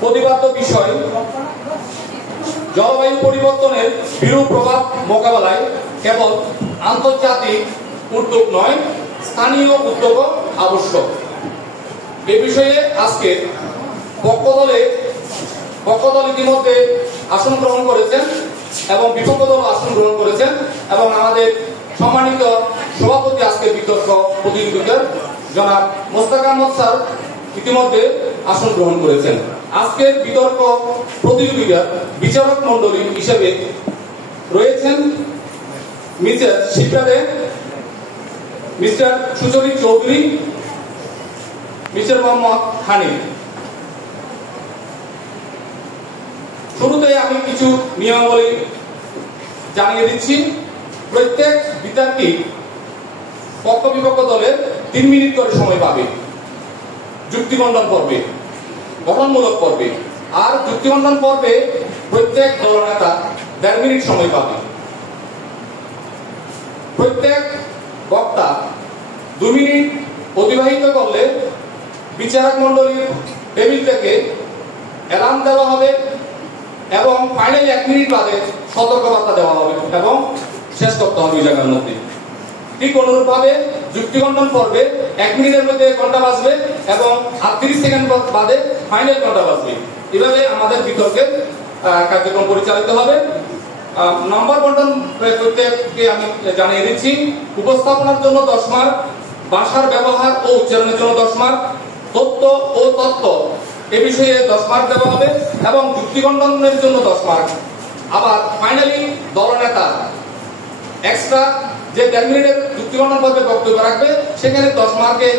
প্রতিপাদ্য বিষয় জলবায়ু পরিবর্তনের বিরূপ প্রভাব মোকাবেলায় কেবল আন্তর্জাতিক উদ্যোগ নয়, স্থানীয় উদ্যোগও আবশ্যক। এ বিষয়ে আজকে পক্ষ দল ইতিমধ্যে আসন গ্রহণ করেছেন এবং বিপক্ষ দল আসন গ্রহণ করেছেন এবং আমাদের সম্মানিত সভাপতি আজকে বিতর্ক প্রতিযোগিতার জনাব মোস্তাক আহমদ স্যার ইতিমধ্যে আসন গ্রহণ করেছেন। আজকের বিতর্ক প্রতিযোগিতার বিচারক মন্ডলী হিসেবে রয়েছেন মিসেস শিপ্রা দে, মিস্টার সুচরিত চৌধুরী, মিস্টার মোহাম্মদ হানিফ। শুরুতে আমি কিছু নিয়মাবলী জানিয়ে দিচ্ছি। প্রত্যেক বিতর্কী পক্ষ বিপক্ষ দলের 3 মিনিট করে সময় পাবে যুক্তিখণ্ডন পর্বে, গঠনমূলক পর্বে, আর যুক্তিখণ্ডন পর্বে প্রত্যেক দলনেতা 1.5 মিনিট সময় পাবে। প্রত্যেক বক্তা 2 মিনিট অতিবাহিত করলে বিচারক মন্ডলীর টেবিল থেকে অ্যালার্ম দেওয়া হবে এবং ফাইনালি 1 মিনিট বাদে সতর্কবার্তা দেওয়া হবে এবং শেষ করতে হবে ওই জায়গার মধ্যে। ঠিক অনুরূপভাবে যুক্তিখণ্ডন পর্বে 1 মিনিটের মধ্যে ঘন্টা বাজবে এবং 30 সেকেন্ড বাদে ফাইনাল ঘন্টা বাজবে। এভাবে আমাদের বিতর্কের কার্যক্রম পরিচালিত হবে। নম্বর বন্টন প্রত্যেককে আমি জানিয়ে দিচ্ছি। উপস্থাপনার জন্য 10 মার্ক, ভাষার ব্যবহার ও উচ্চারণের জন্য 10 মার্ক, তথ্য এ বিষয়ে 10 মার্ক দেওয়া হবে এবং যুক্তিখণ্ডনের জন্য 10 মার্ক। আবার ফাইনালি দলনেতা এক্সট্রা যে 1.5 মিনিটের যুক্তিখণ্ডন পর্বে বক্তব্য রাখবে সেখানে 10 মার্কে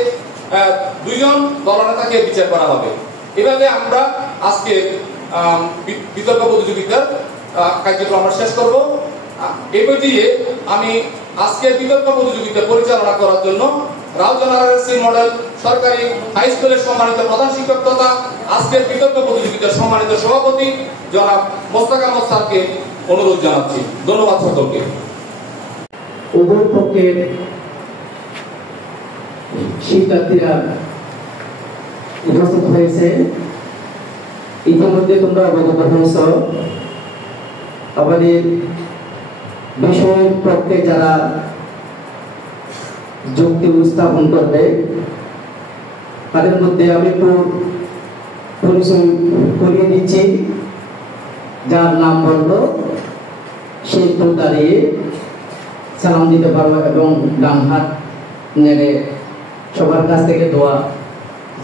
2 জন দলনেতাকে বিচার করা হবে। এভাবে আমরা আজকে বিতর্ক প্রতিযোগিতার কার্যক্রম আমরা শেষ করব। এই দিয়ে আমি আজকের বিতর্ক প্রতিযোগিতা পরিচালনা করার জন্য রাউজান RRC মডেল সরকারি হাই স্কুলের সম্মানিত প্রধান শিক্ষক তথা আজকের বিতর্ক প্রতিযোগিতার সম্মানিত সভাপতি জনাব মোস্তাক আহমদ স্যারকে অনুরোধ জানাচ্ছি। ধন্যবাদ সকলকে। উভয় পক্ষের শিক্ষার্থীরা উপস্থিত হয়েছে। ইতিমধ্যে তোমরা অবগত হয়েছ আমাদের বিষয়ের পক্ষে যারা যুক্তি উপস্থাপন করবে তাদের মধ্যে আমি একটু পরিচয় করিয়ে দিচ্ছি। যার নাম বললো সে একটু দাঁড়িয়ে সালাম দিতে পারো এবং ডান হাত নেড়ে সবার কাছ থেকে দোয়া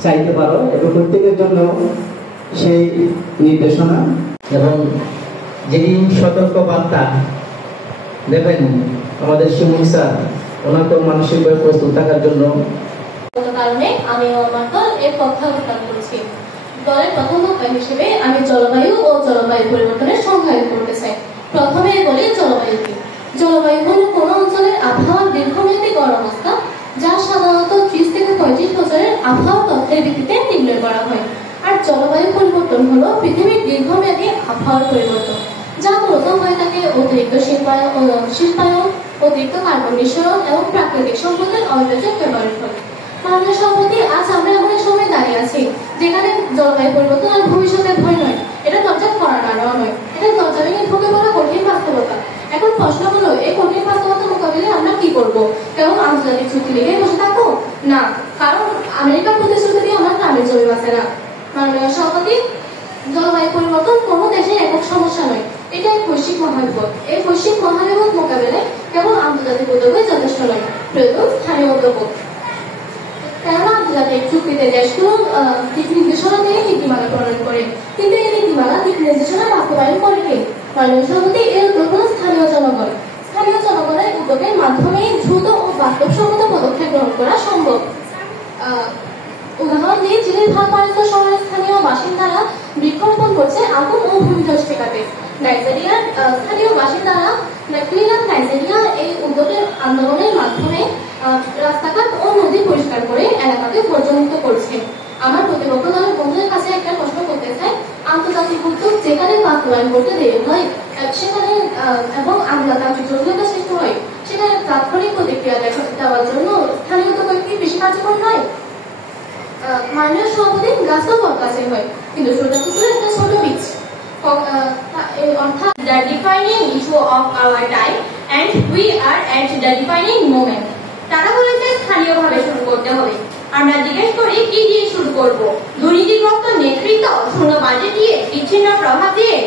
চাইতে পারো এবং প্রত্যেকের জন্য সেই নির্দেশনা এবং যিনি সতর্ক বার্তা দেবেন আমাদের শিমুল স্যার, ওনার তো মানসিকভাবে প্রস্তুত থাকার জন্য কারণে আমি আমার দল এর পক্ষে অবস্থান করছি। দলের প্রথম বক্তা হিসেবে আমি জলবায়ু ও জলবায়ু পরিবর্তনের সংজ্ঞায়ন করতে চাই। প্রথমে বলি জলবায়ু কি। জলবায়ু হল কোন অঞ্চলের আবহাওয়ার দীর্ঘমেয়াদী গড় অবস্থা যা সাধারণত 30 থেকে 35 বছরের আবহাওয়া তথ্যের ভিত্তিতে নির্ণয় করা হয়। আর জলবায়ু পরিবর্তন হলো পৃথিবীর দীর্ঘমেয়াদী আবহাওয়ার পরিবর্তন যা মূলত হয়ে থাকে অতিরিক্ত শিল্পায়ন, অতিরিক্ত কার্বন নিঃসরণ এবং প্রাকৃতিক সম্পদের অবিবেচক ব্যবহারের ফলে। মাননীয় সভাপতি, আজ আমরা এমন এক সময় দাঁড়িয়ে আছি যেখানে জলবায়ু পরিবর্তন আর ভবিষ্যতের ভয় নয়, এটা দরজা করা নাড়াও নয়, এটা দরজা ভেঙে ঢুকে পড়া কঠিন বাস্তবতা। এখন প্রশ্ন হলো, এই কঠিন বাস্তবতা মোকাবিলায় আমরা কি করব? কেবল আন্তর্জাতিক চুক্তি লেগে বসে থাকবো? না, কারণ আমেরিকার প্রতিশ্রুতি দিয়ে আমার গ্রামের জমি বাঁচে না। মাননীয় সভাপতি, জলবায়ু পরিবর্তন কোনো দেশের একক সমস্যা নয়, এটা এক বৈশ্বিক মহাবিপদ। এই বৈশ্বিক মহাবিপদ মোকাবিলায় কেবল আন্তর্জাতিক উদ্যোগই যথেষ্ট নয়, প্রয়োজন স্থানীয় উদ্যোগ। কেননা আন্তর্জাতিক চুক্তিতে দেশগুলো দিক নির্দেশনা দিয়ে নীতিমালা প্রণয়ন করে, কিন্তু এই নীতিমালা দিক নির্দেশনা বাস্তবায়ন করে কে? মাননীয় সভাপতি, এর উদ্যোগ হল স্থানীয় জনগণ। স্থানীয় জনগণের উদ্যোগের মাধ্যমে দ্রুত ও বাস্তবসম্মত পদক্ষেপ গ্রহণ করা সম্ভব। উদাহরণ দিয়ে চিলির ভালপারাইসো শহরের স্থানীয় বাসিন্দারা বৃক্ষরোপণ করছে আগুন ও ভূমিধস ঠেকাতে। নাইজেরিয়ার স্থানীয় বাসিন্দারা ক্লিন নাইজেরিয়া এই উদ্যোগের আন্দোলনের মাধ্যমে রাস্তাঘাট ও নদী পরিষ্কার করে এলাকাকে বর্জ্যমুক্ত করছে। আমার প্রতিপক্ষ দলের বন্ধুদের কাছে একটা প্রশ্ন করতে চাই, আন্তর্জাতিক উদ্যোগ যেখানে বাস্তবায়ন করতে দেরি হয় সেখানে এবং আমলাতান্ত্রিক জটিলতা সৃষ্টি হয়, সেখানে তাৎক্ষণিক প্রতিক্রিয়া দেওয়ার জন্য স্থানীয় উদ্যোগ কি বেশি কার্যকর নয়? মাননীয় সভাপতি, গাছ তো বট গাছের হয়, কিন্তু অর্থাৎ the defining issue of our time and we are at the defining moment. তারা বলেছে স্থানীয়ভাবে শুরু করতে হবে। আমরা জিজ্ঞেস করি কি দিয়ে শুরু করব? দুর্নীতিগ্রস্ত নেতৃত্ব, শূন্য বাজেট দিয়ে, বিচ্ছিন্ন প্রভাব দিয়ে?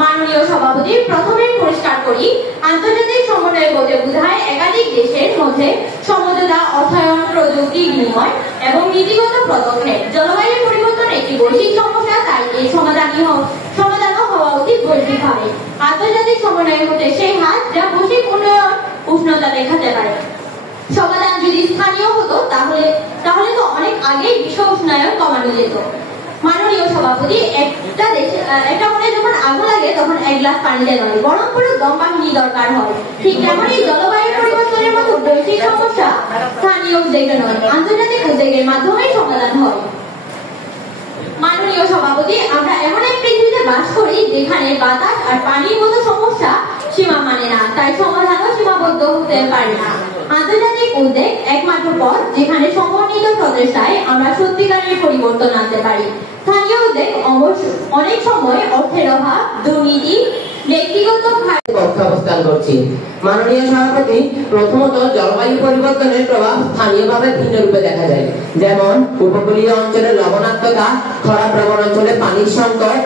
মাননীয় সভাপতি, প্রথমে পরিষ্কার করি, আন্তর্জাতিক সমন্বয় বলতে বোঝায় একাধিক দেশের মধ্যে সমঝোতা, অর্থায়ন, প্রযুক্তি বিনিময় এবং নীতিগত পদক্ষেপ। জলবায়ু পরিবর্তন একটি বৈশ্বিক সমস্যা, তাই এই সমাধানও হওয়া উচিত বৈশ্বিকভাবে। আন্তর্জাতিক সমন্বয়ের মধ্যে সেই হাত যা বৈশ্বিক উন্নয়ন উষ্ণতা দেখাতে পারে। সমাধান যদি স্থানীয় হতো তাহলে তো অনেক আগেই বিশ্ব উষ্ণায়ন কমানো যেত। মাননীয় সভাপতি, একটা মনে যখন আগুন লাগে তখন এক গ্লাস পানিতে নয়, বরং পুরো দম বাহিনী দরকার হয়। ঠিক তেমনই জলবায়ু পরিবর্তনের মতো বৈশ্বিক সমস্যা স্থানীয় উদ্যোগে নয়, আন্তর্জাতিক উদ্যোগের মাধ্যমেই সমাধান হয়। মাননীয় সভাপতি, আমরা এমন এক পৃথিবীতে বাস করি যেখানে বাতাস আর পানির মতো সমস্যা সীমা মানে না, তাই সমাধানও সীমাবদ্ধ হতে পারে না। আন্তর্জাতিক উদ্যোগ একমাত্র পথ যেখানে সমন্বিত প্রচেষ্টায় আমরা সত্যিকারের পরিবর্তন আনতে পারি। স্থানীয় উদ্যোগ অনেক সময় অর্থের অভাব, দুর্নীতি, ব্যক্তিগত পক্ষে অবস্থান করছি। মাননীয় সভাপতি, প্রথমত জলবায়ু পরিবর্তনের প্রভাব স্থানীয়ভাবে ভিন্ন রূপে দেখা যায়, যেমন উপকূলীয় অঞ্চলে লবণাক্ততা, খরাপ্রবণ অঞ্চলে পানির সংকট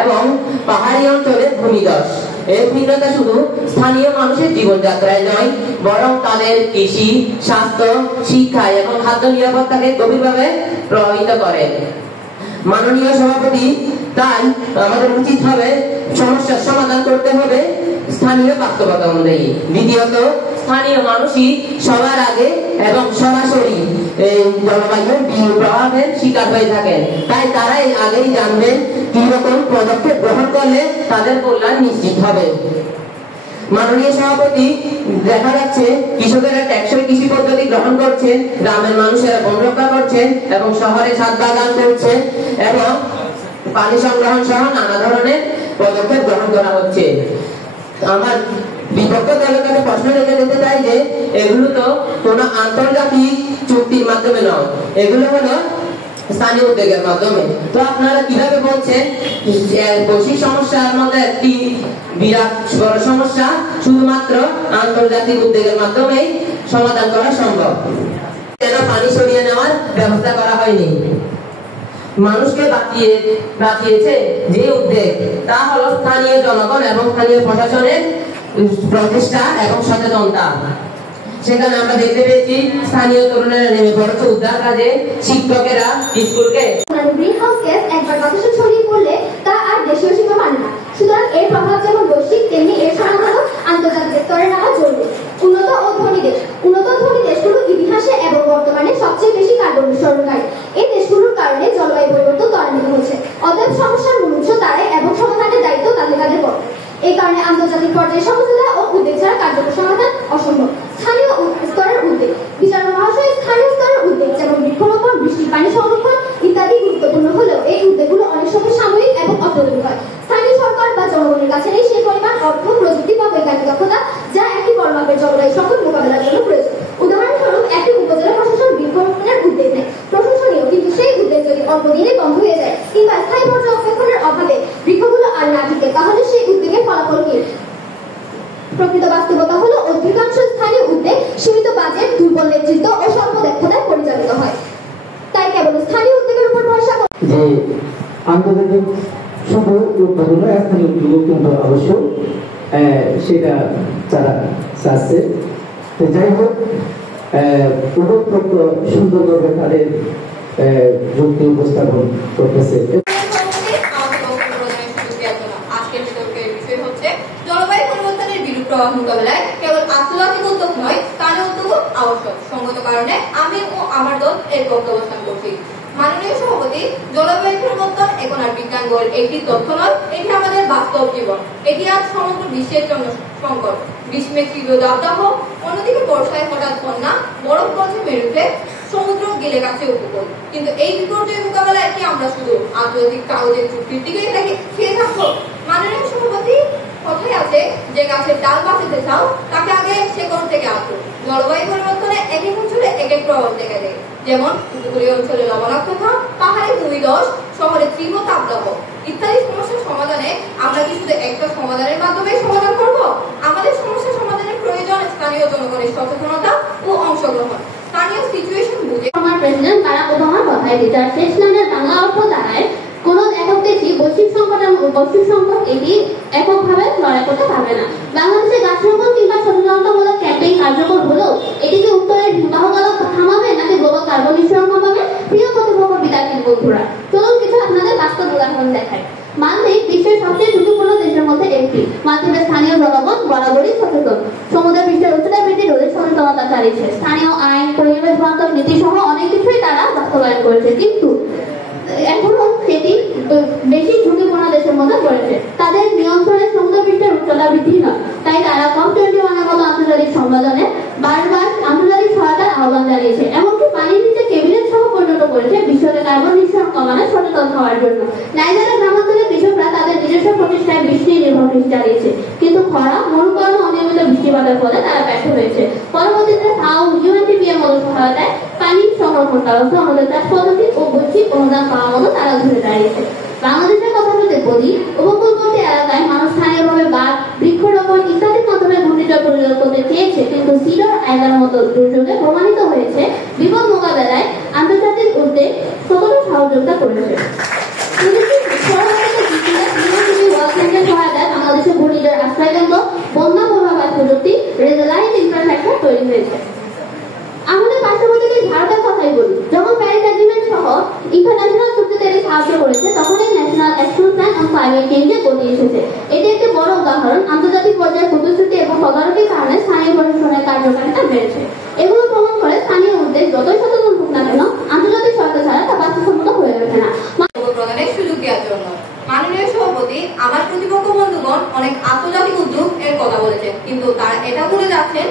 এবং পাহাড়ি অঞ্চলে ভূমিধস। এই ভিন্নতা শুধু স্থানীয় মানুষের জীবনযাত্রায় নয়, বরং তাদের কৃষি, স্বাস্থ্য, শিক্ষা এবং খাদ্য নিরাপত্তাকে গভীরভাবে প্রভাবিত করে। মাননীয় সভাপতি, তাই আমাদের উচিত হবে সমস্যার সমাধান করতে হবে স্থানীয় বাস্তবতা অনুযায়ী। দ্বিতীয়ত, স্থানীয় মানুষই সবার আগে এবং সরাসরি জলবায়ুর প্রভাবের শিকার হয়ে থাকেন, তাই তারাই আগেই জানবেন কি রকম পদক্ষেপ গ্রহণ করলে তাদের কল্যাণ নিশ্চিত হবে। মাননীয় সভাপতি, দেখা যাচ্ছে কৃষকেরা টেকসই কৃষি পদ্ধতি গ্রহণ করছেন, গ্রামের মানুষেরা বন রক্ষা করছেন এবং শহরে ছাদ বাগান করছেন এবং পানি সংগ্রহণ সহ নানা ধরনের পদক্ষেপ গ্রহণ করা হচ্ছে। আমার বিপক্ষ দলের কাছে প্রশ্ন রেখে দিতে চাই যে এগুলো তো কোনো আন্তর্জাতিক চুক্তির মাধ্যমে নয়, এগুলো হলো স্থানীয় উদ্যোগের মাধ্যমে। তো আপনারা কিভাবে বলছেন বৈশ্বিক সমস্যার মধ্যে একটি বিরাট বড় সমস্যা শুধুমাত্র আন্তর্জাতিক উদ্যোগের মাধ্যমেই সমাধান করা সম্ভব? কেন পানি সরিয়ে নেওয়ার ব্যবস্থা করা হয়নি? মানুষকে বাঁচিয়েছে যে উদ্যোগ, তা হলো স্থানীয় জনগণ এবং স্থানীয় প্রশাসনের প্রচেষ্টা এবং সচেতনতা। সেখানে আমরা দেখতে পেয়েছি স্থানীয় তরুণেরা নেমে পড়েছে উদ্ধার কাজে, শিক্ষকেরা স্কুলকে। গ্রিনহাউস গ্যাস একবার বাতাসে ছড়িয়ে পড়লে তা আর দেশীয় সীমা মানে না। সুতরাং এর প্রভাব যেমন বৈশ্বিক, তেমনি এর সমাধানও আন্তর্জাতিক স্তরে নেওয়া জরুরি। উন্নত ও ধনী দেশগুলো ইতিহাসে এবং বর্তমানে সবচেয়ে বেশি কার্বন নিঃসরণকারী। এই দেশগুলোর কারণে জলবায়ু পরিবর্তন ত্বরান্বিত হচ্ছে। অতএব সমস্যার মূল উৎস তারাই এবং সমাধানের দায়িত্ব তাদের পর। এই কারণে আন্তর্জাতিক পর্যায়ে সমঝোতা ও উদ্যোগ ছাড়া কার্যকর সমাধান অসম্ভব। স্থানীয় স্তরের উদ্যোগ, বিচার মহাশয়, স্থানীয় স্তরের উদ্যোগ যেমন বৃক্ষরোপণ, বৃষ্টির পানি সংরক্ষণ ইত্যাদি গুরুত্বপূর্ণ হলেও এই উদ্যোগগুলো অনেক সময় সাময়িক এবং অপ্রয়োজনীয় হয়। স্থানীয় সরকার বা জনগণের কাছে নেই সেই পরিমাণ অর্থ, প্রযুক্তি বা বৈজ্ঞানিক দক্ষতা যা একটি বড় মাপের জলবায়ু সংকট মোকাবেলার জন্য প্রয়োজন। উদাহরণস্বরূপ, একটি উপজেলা প্রশাসন বৃক্ষরোপণের উদ্যোগ নেয়, প্রশংসনীয়, কিন্তু সেই উদ্যোগ যদি অল্প দিনে বন্ধ হয়ে যায় কিংবা স্থায়ী পর্যবেক্ষণের অভাবে বৃক্ষগুলো আর না থাকে, তাহলে সেই উদ্যোগের ফলাফল কি? প্রকৃত বাস্তবতা হলো অধিকাংশ স্থানীয় উদ্যোগ সীমিত বাজেট, দুর্বল নেতৃত্ব ও স্বল্প দক্ষতায় পরিচালিত হয়। তাই কেবল স্থানীয় উদ্যোগের উপর ভরসা যে আন্তর্জাতিক শুধু উদ্যোগ নয়, স্থানীয় উদ্যোগ কিন্তু অবশ্য সেটা তারা চাচ্ছে। যাই হোক, উপভোক্ত সুন্দরভাবে তাদের যুক্তি উপস্থাপন করতেছে। জলবায়ু পরিবর্তনের বিরূপ প্রভাব মোকাবেলায় কেবল আন্তর্জাতিক উদ্যোগ নয়, স্থানীয় উদ্যোগও আবশ্যক। সঙ্গত কারণে আমি ও আমার দল এর পক্ষে অবস্থান করছি। মাননীয় সভাপতি, জলবায়ু পরিবর্তন এখন আর বিজ্ঞান বল একটি তথ্য নয়, এটি আমাদের বাস্তব জীবন। এটি আজ সমগ্র বিশ্বের জন্য সংকট। গ্রীষ্মে তীব্র দাবদাহ, অন্যদিকে বর্ষায় হঠাৎ বন্যা, বরফ গলছে মেরুতে, সমুদ্র গেলে গেছে উপকূল। কিন্তু এই বিপর্যয় মোকাবেলায় কি আমরা শুধু আন্তর্জাতিক কাগজের চুক্তির দিকে খেয়ে থাকবো? মাননীয় সভাপতি, কথাই আছে যে গাছের ডাল বাঁচাতে চাও তাকে আগে শেকড় থেকে আঁকো। জলবায়ু পরিবর্তনে এক এক অঞ্চলে এক এক প্রভাব দেখা দেয়, যেমন উপকূলীয় অঞ্চলে লবণাক্ততা, পাহাড়ে ভূমিধস, শহরে তীব্র তাপদাহ ইত্যাদি সমস্যার সমাধানে আমরা সমাধানের মাধ্যমে সমাধান করব। আমাদের সমস্যা সমাধানের প্রয়োজন স্থানীয় জনগণের সচেতনতা ও অংশগ্রহণ। স্থানীয় সিচুয়েশন বুঝে আমার প্রেসিডেন্ট বারাক ওবামার কথায় যার শেষ লাইনের বাংলা অর্থ দাঁড়ায়, কোন একক দেশই বৈশ্বিক সংকট এটি এককভাবে লড়াই করতে পারবে না। বাংলাদেশে গাছ রোপণ কিংবা সচেতনতামূলক ক্যাম্পেইন কার্যকর হলেও এটিকে উত্তরের হিমবাহ গলন থামাবে নাকি গ্লোবাল কার্বন নিঃসরণ কমাবে? প্রিয় প্রতিপক্ষ বিদ্যার্থী বন্ধুরা, চলুন কিছু আপনাদের বাস্তব উদাহরণ দেখায়। মালদ্বীপ বিশ্বের সবচেয়ে ঝুঁকিপূর্ণ দেশের মধ্যে একটি। মালদ্বীপের স্থানীয় জনগণ বরাবরই সচেতন, সমুদ্র পৃষ্ঠের উচ্চতা বৃদ্ধি রোধে সচেতনতা চালিয়েছে, স্থানীয় আইন, পরিবেশ বান্ধব নীতি সহ অনেক কিছুই তারা বাস্তবায়ন করেছে, কিন্তু এখনো সেটি বেশি ঝুঁকিপূর্ণ দেশের মধ্যে পড়েছে। তাদের নিয়ন্ত্রণে সমুদ্র পৃষ্ঠের উচ্চতা বৃদ্ধি নয়, তাই তারা COP21 মতো আন্তর্জাতিক সম্মেলনে বারবার আন্তর্জাতিক সহায়তার আহ্বান জানিয়েছে, এমনকি পানির নিচে ক্যাবিনেট সহ পরিণত করেছে বিশ্বকে কার্বন নিঃসরণ কমানো সচেতন হওয়ার জন্য। নাইজেরিয়ার গ্রামাঞ্চলের কৃষকরা তাদের নিজস্ব প্রচেষ্টায় বৃষ্টি নির্ভর কৃষি চালিয়েছে, কিন্তু খরা, মরুকরণ, অনিয়মিত বৃষ্টিপাতের ফলে তারা ব্যর্থ হয়েছে। পরবর্তীতে FAO, UNDP এর মতো সহায়তায় পানি সংরক্ষণ ব্যবস্থা, আমাদের চাষ পদ্ধতি ও বৈশ্বিক অনুদান পাওয়ার মতো তারা ঘুরে দাঁড়িয়েছে। বাংলাদেশের কথা যদি বলি, উপকূলবর্তী এলাকায় মানুষ স্থানীয়ভাবে বাঁধ, বৃক্ষরোপণ ইত্যাদির মাধ্যমে ঘূর্ণিঝড় প্রতিরোধ করতে চেয়েছে, কিন্তু সিডর আইলার মতো দুর্যোগে প্রমাণিত হয়েছে বিপদ মোকাবেলায় আন্তর্জাতিক উদ্যোগ ততটা সহযোগিতা করেছে। সহায়তায় বাংলাদেশের ঘূর্ণিঝড় আশ্রয়কেন্দ্র, বন্যা পূর্বাভাস প্রযুক্তি, রেজালাইট ইনফ্রাস্ট্রাকচার তৈরি হয়েছে। আমাদের পার্শ্ববর্তী ভারতের কথাই বলি, যখন প্যারিস এগ্রিমেন্ট সহ ইন্টারন্যাশনাল চুক্তিতে এটি সাহায্য করেছে, তখনই national action plan on climate চেঞ্জে গতি এসেছে। এটি একটি বড় উদাহরণ, আন্তর্জাতিক পর্যায়ে প্রতিশ্রুতি এবং তদারকির কারণে স্থানীয় প্রশাসনের কার্যকারিতা বেড়েছে। এগুলো প্রমাণ করে স্থানীয় উদ্যোগ যতই সচেতন হোক না কেন, আন্তর্জাতিক সহায়তা ছাড়া তা বাস্তবসম্মত হয়ে ওঠে না। প্রদানের সুযোগ দেওয়ার জন্য মাননীয় সভাপতি, আমার প্রতিপক্ষ বন্ধুগণ অনেক আন্তর্জাতিক উদ্যোগ এর কথা বলেছেন, কিন্তু তারা এটা বলে যাচ্ছেন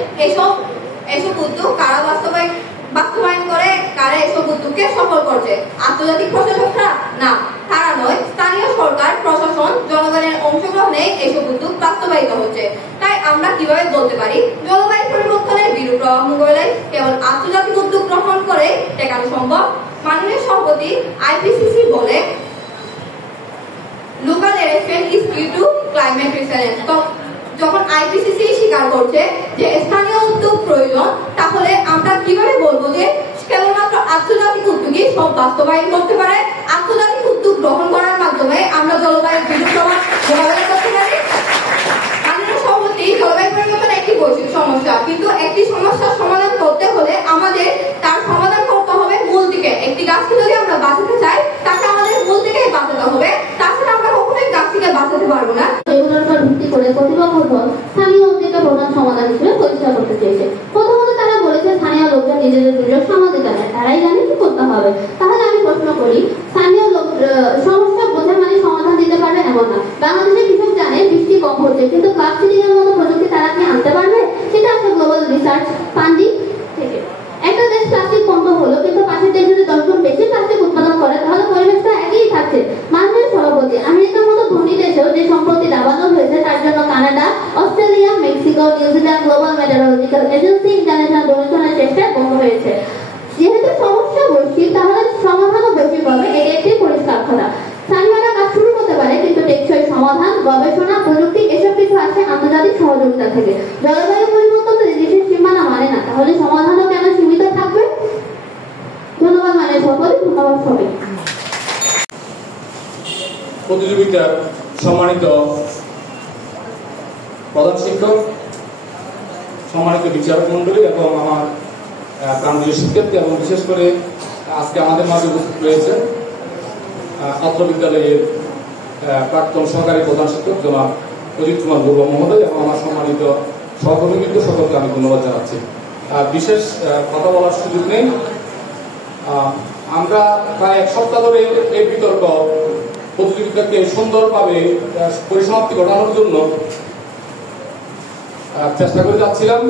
এসব উদ্যোগ কারা বাস্তবায়ন করে, কারা এসব উদ্যোগকে সফল করছে? আন্তর্জাতিক প্রশাসকরা? না, তারা নয়, স্থানীয় সরকার, প্রশাসন, জনগণের অংশগ্রহণে এসব উদ্যোগ বাস্তবায়িত হচ্ছে। তাই আমরা কিভাবে বলতে পারি জলবায়ু পরিবর্তনের বিরূপ প্রভাব মোকাবেলায় কেবল আন্তর্জাতিক উদ্যোগ গ্রহণ করে টেকানো সম্ভব? মাননীয় সভাপতি, IPCC বলে local adaptation is key to climate resilience. যখন IPCC স্বীকার করছে যে স্থানীয় উদ্যোগ প্রয়োজন, তাহলে আমরা কিভাবে বলবো যে কেবলমাত্র আন্তর্জাতিক উদ্যোগই সব বাস্তবায়ন করতে পারে? আন্তর্জাতিক উদ্যোগ গ্রহণ করার মাধ্যমে আমরা জলবায়ুর বিরূপ প্রভাব মোকাবেলা করতে পারি। মাননীয় সভাপতি, জলবায়ু পরিবর্তন একটি বৈশ্বিক সমস্যা, কিন্তু একটি সমস্যার সমাধান করতে হলে আমাদের তার সমাধান করতে হবে মূল দিকে। একটি গাছকে যদি আমরা বাঁচাতে চাই, তাকে আমাদের মূল দিকে বাঁচাতে হবে, তাছাড়া আমরা কখনোই গাছটিকে বাঁচাতে পারবো না। এগুলোর উপর ভিত্তি করে প্রতিপক্ষ দল স্থানীয় উদ্যোগের প্রধান সমাধান হিসেবে প্রতিষ্ঠা করতে চেয়েছে। প্রথমত তারা বলেছে স্থানীয় লোকজন নিজেদের দুর্যোগ সামাল দিতে পারে, তারাই জানে কি করতে হবে। তাহলে আমি প্রশ্ন করি, স্থানীয় সমস্যা বোঝা মানে সমাধান দিতে পারবে এমন না। বাংলাদেশের কৃষক জানে বৃষ্টি কম হচ্ছে, কিন্তু ক্লাব সিডিং এর মতো প্রযুক্তি তারা কি আনতে পারবে? সেটা আসলে গ্লোবাল রিসার্চ ফান্ডিং থেকে। একটা দেশ প্লাস্টিক বন্ধ হলো, কিন্তু পাশের দেশ যদি 10 গুণ বেশি প্লাস্টিক উৎপাদন করে, তাহলে পরিবেশটা একই থাকছে। মাননীয় সভাপতি, আমেরিকার মতো ধনী দেশেও যে সম্পত্তি দাবানো হয়েছে, তার জন্য Canada, Australia, Mexico, New Zealand, global meteorological agency, international ডোনেশনের চেষ্টায় বন্ধ হয়েছে। যেহেতু সমস্যা বৈশ্বিক, তাহলে সমাধানও বৈশ্বিক হবে, এটি একটি পরিষ্কার কথা। স্থানীয়রা কাজ শুরু করতে পারে, কিন্তু টেকসই সমাধান, গবেষণা, প্রযুক্তি এসব কিছু আসে আন্তর্জাতিক সহযোগিতা থেকে। জলবায়ু পরিবর্তন যদি দেশের সীমানা মানে না, তাহলে সমাধানও কেন সীমিত থাকবে? ধন্যবাদ মাননীয় সভাপতি, ধন্যবাদ সবাই। প্রতিযোগিতার সম্মানিত প্রধান শিক্ষক, সম্মানিত বিচারক মন্ডলী এবং আমার প্রান্তীয় শিক্ষার্থী, এবং বিশেষ করে আজকে আমাদের মাঝে উপস্থিত রয়েছে অত্র বিদ্যালয়ের প্রাক্তন সহকারী প্রধান শিক্ষক জনাব অজিত কুমার বড়ুয়া মহোদয় এবং আমার সম্মানিত সহকর্মীবৃন্দ, সকলকে আমি ধন্যবাদ জানাচ্ছি। বিশেষ কথা বলার সুযোগ নেই। আমরা প্রায় 1 সপ্তাহ ধরে এই বিতর্ক প্রতিযোগিতাকে সুন্দরভাবে পরিসমাপ্তি ঘটানোর জন্য চেষ্টা করে যাচ্ছিলাম।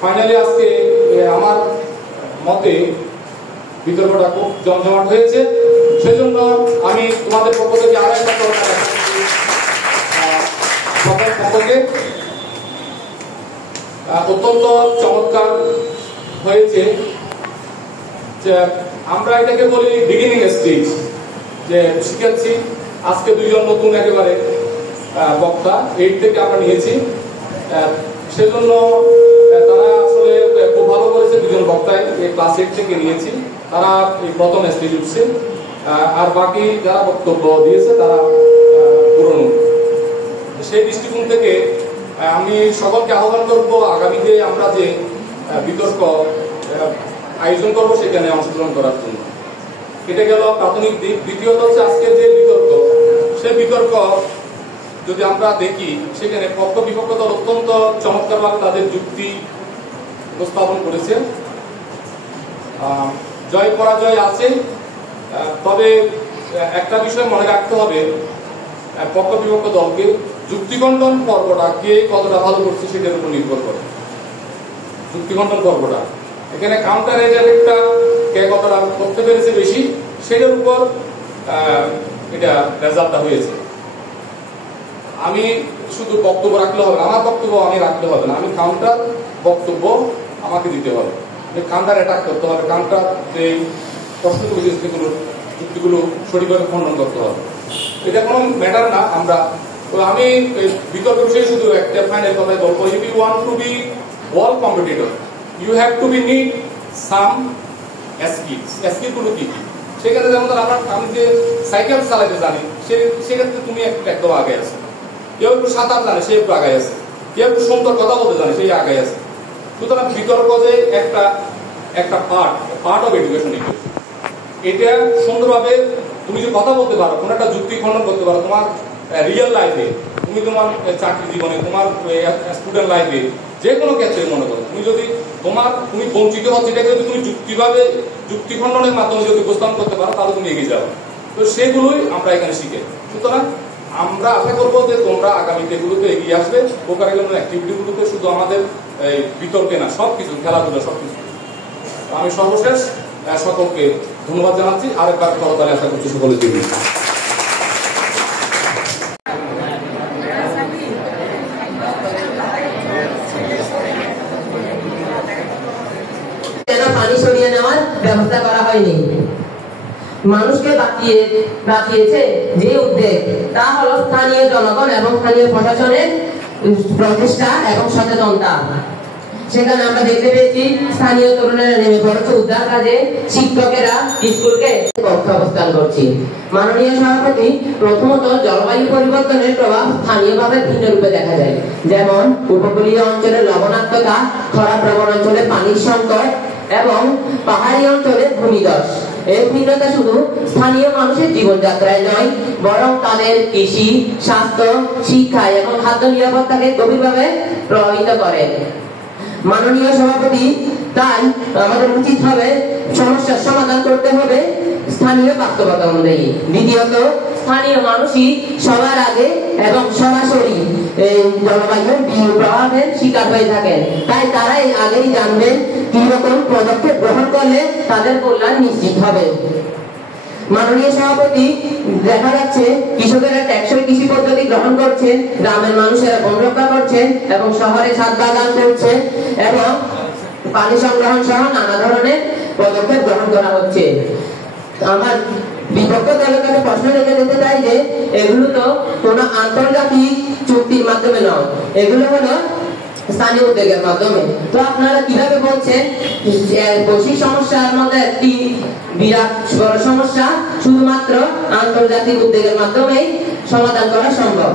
ফাইনালি আজকে আমার মতে বিতর্কটা খুব জমজমাট হয়েছে। সেজন্য আমি তোমাদের পক্ষ থেকে আরো একটা সকলকে অত্যন্ত চমৎকার হয়েছে। যে আমরা এটাকে বলি বিগিনিং স্টেজ, যে শিখাচ্ছি আজকে 2 জন নতুন একেবারে বক্তা 8 থেকে আমরা নিয়েছি। সেজন্য তারা আসলে খুব ভালো করেছে, দুজন বক্তাই ক্লাস 8 থেকে নিয়েছি, তারা এই প্রথম স্টেজ উঠছে। আর বাকি যারা বক্তব্য দিয়েছে তারা পুরনো। সেই দৃষ্টিকোণ থেকে আমি সকলকে আহ্বান করবো আগামীতে আমরা যে বিতর্ক আয়োজন করবো সেখানে অংশগ্রহণ করার জন্য। এটা গেল প্রাথমিক দিক। দ্বিতীয়ত হচ্ছে আজকের যে বিতর্ক, সেই বিতর্ক যদি আমরা দেখি সেখানে পক্ষ বিপক্ষ দল অত্যন্ত চমৎকারভাবে তাদের যুক্তি উপস্থাপন করেছে। জয় পরাজয় আছে, তবে একটা বিষয় মনে রাখতে হবে, পক্ষ বিপক্ষ দলকে যুক্তিখণ্ডন পর্বটা কে কতটা ভালো করছে সেটার উপর নির্ভর করে। যুক্তিখণ্ডন পর্বটা এখানে কাউন্টার এজেন্টটা কে কতটা করতে পেরেছে বেশি, সেটার উপর এটা রেজাল্টটা হয়েছে। আমি শুধু বক্তব্য রাখলে হবে না, আমার বক্তব্য আমি রাখলে হবে না, আমি কাউন্টার বক্তব্য আমাকে দিতে হবে, কাউন্টার অ্যাটাক করতে হবে, কাউন্টার যে প্রশ্নগুলো সেগুলো যুক্তিগুলো সঠিকভাবে খণ্ডন করতে হবে। এটা কোনো ম্যাটার না। আমি বিতর্ক বিষয়ে শুধু একটা ফাইনাল কথাই বলবো, if you want to be world competitor you have to be need some skill গুলো কি? সেক্ষেত্রে যেমন আমি যে সাইকেল চালাতে জানি সেক্ষেত্রে তুমি একদম আগে আছে, কেউ একটু সাঁতার জানে সে একটু আগে আছে, কেউ একটু সুন্দর কথা বলতে জানে সেই আগে আছে। সুতরাং বিতর্ক যে একটা পার্ট অফ এডুকেশন, এটা সুন্দরভাবে তুমি যে কথা বলতে পারো, কোন একটা যুক্তি খণ্ডন করতে পারো, তোমার রিয়েল লাইফে, তুমি তোমার চাকরি জীবনে, তোমার স্টুডেন্ট লাইফে, যে কোনো ক্ষেত্রে মনে করো তুমি বঞ্চিত হচ্ছে, এটাকে যদি তুমি যুক্তি খণ্ডনের মাধ্যমে যদি উপস্থাপন করতে পারো তাহলে তুমি এগিয়ে যাবে। তো সেগুলোই আমরা এখানে শিখে। সুতরাং আমরা আশা করবো যে তোমরা আগামীতে এগুলোতে এগিয়ে আসবে, কোকারিকুলাম অ্যাক্টিভিটিগুলোতে, শুধু আমাদের বিতর্কে না, সবকিছু, খেলাধুলা সবকিছু। আমি সর্বশেষ সকলকে ধন্যবাদ জানাচ্ছি, আরেকবার করতালি আশা করছি সকলে দিন। পানি সরিয়ে নেওয়ার ব্যবস্থা করা হয়নি। মানুষকে বাঁচিয়েছে যে উদ্যোগ, তা হলো স্থানীয় জনগণ এবং স্থানীয় প্রশাসনের প্রচেষ্টা এবং সচেতনতা। সেখানে আমরা দেখতে পেয়েছি স্থানীয় তরুণেরা নেমে পড়েছে উদ্ধার কাজে, শিক্ষকেরা স্কুলকে পক্ষে অবস্থান করছি। মাননীয় সভাপতি, প্রথমত জলবায়ু পরিবর্তনের প্রভাব স্থানীয়ভাবে ভিন্ন রূপে দেখা যায়, যেমন উপকূলীয় অঞ্চলে লবণাক্ততা, খরাপ্রবণ অঞ্চলে পানির সংকট এবং পাহাড়ি অঞ্চলে ভূমিধস। এই ভিন্নতা শুধু স্থানীয় মানুষের জীবনযাত্রায় নয়, বরং তাদের কৃষি, স্বাস্থ্য, শিক্ষা এবং খাদ্য নিরাপত্তাকে গভীরভাবে প্রভাবিত করে। মাননীয় সভাপতি, তাই আমাদের উচিত হবে সমস্যার সমাধান করতে হবে স্থানীয় বাস্তবতা অনুযায়ী। দ্বিতীয়ত, স্থানীয় মানুষই সবার আগে এবং সরাসরি জলবায়ুর প্রভাবের শিকার হয়ে থাকেন, তাই তারাই আগেই জানবেন কি রকম পদক্ষেপ গ্রহণ করলে তাদের কল্যাণ নিশ্চিত হবে। মাননীয় সভাপতি, দেখা যাচ্ছে কৃষকেরা টেকসই কৃষি পদ্ধতি গ্রহণ করছেন, গ্রামের মানুষেরা বন রক্ষা করছেন এবং শহরে ছাদ বাগান করছেন এবং পানি সংগ্রহণ সহ নানা ধরনের পদক্ষেপ গ্রহণ করা হচ্ছে। আমার বিপক্ষ দলের কাছে প্রশ্ন রেখে দিতে চাই যে এগুলো তো কোনো আন্তর্জাতিক চুক্তির মাধ্যমে নয়, এগুলো হলো স্থানীয় উদ্যোগের মাধ্যমে। তো আপনারা কিভাবে বলছেন বৈশ্বিক সমস্যার মধ্যে একটি বিরাট বড় সমস্যা শুধুমাত্র আন্তর্জাতিক উদ্যোগের মাধ্যমেই সমাধান করা সম্ভব?